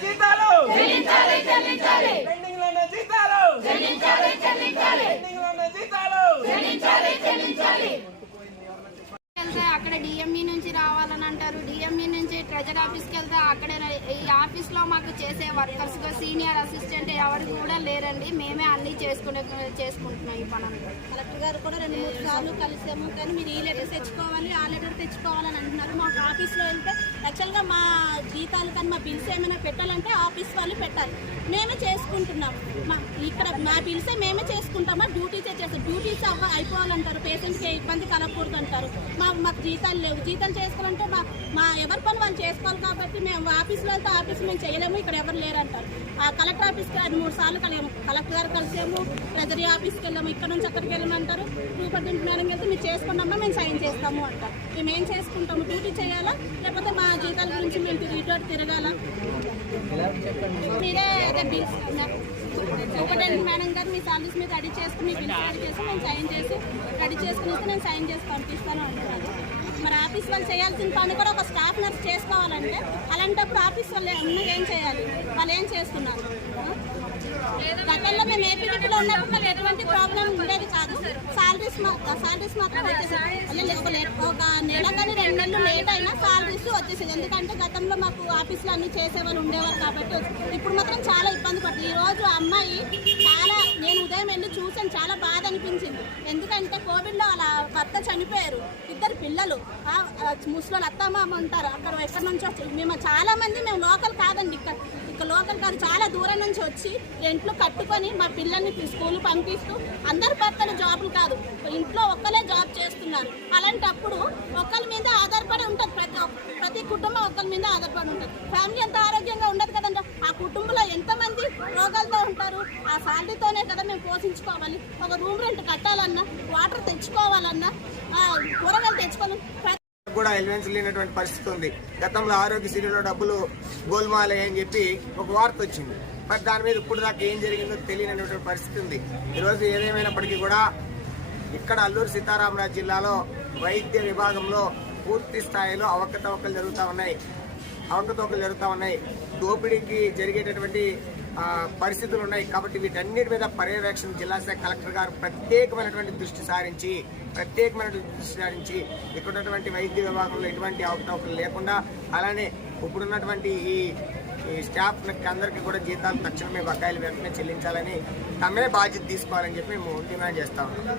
ఉన్న జీతాలు! జీతాలు ఉన్న జీతాలు! వెళ్తే అక్కడ డిఎంఈ నుంచి రావాలని అంటారు. డిఎంఈ నుంచి ట్రెజరీ ఆఫీస్కి వెళ్తే అక్కడ ఈ ఆఫీస్లో మాకు చేసే వర్కర్స్ సీనియర్ అసిస్టెంట్ ఎవరికి కూడా లేరండి. మేమే అన్ని చేసుకునే చేసుకుంటున్నాం ఈ పనులు కలెక్టర్ గారు కూడా రెండు మూడు సార్లు కలిసాము. కానీ మీరు ఈ లెటర్ తెచ్చుకోవాలి ఆ లెటర్ తెచ్చుకోవాలని అంటున్నారు. మాకు ఆఫీస్లో వెళ్తే యాక్చువల్గా మా జీతాలు మా బిల్స్ ఏమైనా పెట్టాలంటే ఆఫీస్ వాళ్ళు పెట్టాలి. మేమే చేసుకుంటున్నాం. మా ఇక్కడ మా బిల్సే మేమే చేసుకుంటామా? డ్యూటీసే చేస్తాం డ్యూటీస్ అవ్వ అయిపోవాలంటారు. పేషెంట్కి ఇబ్బంది కలగకూడదు అంటారు. మా మాకు జీతాలు లేవు. జీతాలు చేసుకోవాలంటే మా మా ఎవరి పని వాళ్ళు చేసుకోవాలి కాబట్టి మేము ఆఫీస్లో వెళ్తే ఆఫీస్ మేము చేయలేము. ఇక్కడ ఎవరు లేరంటారు. ఆ కలెక్టర్ ఆఫీస్కి రెండు మూడు సార్లు కలిగాము. కలెక్టర్ గారు కలిసాము. ట్రెజరీ ఆఫీస్కి వెళ్ళాము. ఇక్కడ నుంచి అక్కడికి వెళ్ళమంటారు. సూపరింటెండెంట్ మేడం వెళ్తే మీరు చేసుకున్నామా మేము సైన్ చేస్తాము అంటారు. మేము ఏం చేసుకుంటాము? డ్యూటీ చేయాలా? లేకపోతే మా జీతాల గురించి మేము తిరిగి ఇటు తిరగాల మీరే అదే బిల్స్ సూపరింటెండెంట్ మేడం గారు మీ సాలరీస్ మీద రెడీ చేసుకుని బిల్స్ రెడీ చేసి మేము సైన్ చేసి రెడీ చేసుకుని వస్తే నేను సైన్ చేసి పంపిస్తాను అంటున్నాను మరి ఆఫీస్ వాళ్ళు చేయాల్సిన పని కూడా ఒక స్టాఫ్ నర్స్ చేసుకోవాలంటే అలాంటప్పుడు ఆఫీస్ వాళ్ళు ఉన్న ఏం చేయాలి? వాళ్ళు ఏం చేస్తున్నారు? గతంలో మేము ఏపీలో ఉన్నప్పుడు మాకు ఎటువంటి ప్రాబ్లం ఉండేది కాదు. సాలరీస్ మాత్రం వచ్చేసాయి అలా ఒక నెల కానీ రెండు నెలలు లేట్ అయినా సాలరీస్ వచ్చేసింది. ఎందుకంటే గతంలో మాకు ఆఫీస్లో అన్ని చేసేవాళ్ళు ఉండేవారు కాబట్టి ఇప్పుడు మాత్రం చాలా ఇబ్బంది పడుతుంది. ఈ రోజు ఆ అమ్మాయి చాలా నేను ఉదయం వెళ్ళి చూసాను చాలా బాధ అనిపించింది. ఎందుకంటే కోవిడ్లో అలా భర్త చనిపోయారు. ఇద్దరు పిల్లలు. ముసలి ముసలోళ్ళు అత్తమామ ఉంటారు. అక్కడ ఎక్కడి నుంచి వచ్చి మేము చాలా మంది మేము లోకల్ కాదండి. ఇక్కడ ఇక్కడ లోకల్ కాదు చాలా దూరం నుంచి వచ్చి ఇంట్లో కట్టుకొని మా పిల్లల్ని స్కూల్ పంపిస్తూ అందరి భర్తలు జాబులు కాదు. ఇంట్లో ఒక్కలే జాబ్ చేస్తున్నారు. అలాంటప్పుడు ఒకరి మీద ఆధారపడి ఉంటుంది. ప్రతి ప్రతి కుటుంబం ఒకరి మీద ఆధారపడి ఉంటుంది. ఫ్యామిలీ ఎంత ఆరోగ్యంగా ఉండదు కదండి. ఆ కుటుంబంలో ఎంతమంది రోగాలతో ఉంటారు? ఆ శాలరీతోనే కదా మేము పోషించుకోవాలి. ఒక రూమ్ రెంట్ కట్టాలన్నా వాటర్ తెచ్చుకోవాలన్నా కూరగాయలు తెచ్చుకోవాలి ప్రతి కూడా ఎలివెన్స్ లేనటువంటి పరిస్థితి ఉంది. గతంలో ఆరోగ్యశ్రీలో డబ్బులు గోల్మాలే అని చెప్పి ఒక వార్త వచ్చింది. మరి దాని మీద ఇప్పుడు దాకా ఏం జరిగిందో తెలియనటువంటి పరిస్థితి ఉంది. ఈరోజు ఏదేమైనప్పటికీ కూడా ఇక్కడ అల్లూరు సీతారామరాజు జిల్లాలో వైద్య విభాగంలో పూర్తి స్థాయిలో అవకతవకలు జరుగుతూ ఉన్నాయి. అవకతవకలు జరుగుతూ ఉన్నాయి. దోపిడీకి జరిగేటటువంటి పరిస్థితులు ఉన్నాయి కాబట్టి వీటన్నిటి మీద పర్యవేక్షణ జిల్లా శాఖ కలెక్టర్ గారు ప్రత్యేకమైనటువంటి దృష్టి సారించి ప్రత్యేకమైనటువంటి దృష్టి సారించి ఇక్కడ ఉన్నటువంటి వైద్య విభాగంలో ఎటువంటి అవకతవకలు లేకుండా అలానే ఇప్పుడున్నటువంటి ఈ ఈ స్టాఫ్ అందరికీ కూడా జీతాలు తక్షణమే బకాయిలు వెంటనే చెల్లించాలని తమే బాధ్యత తీసుకోవాలని చెప్పి మేము డిమాండ్ చేస్తా ఉన్నాం.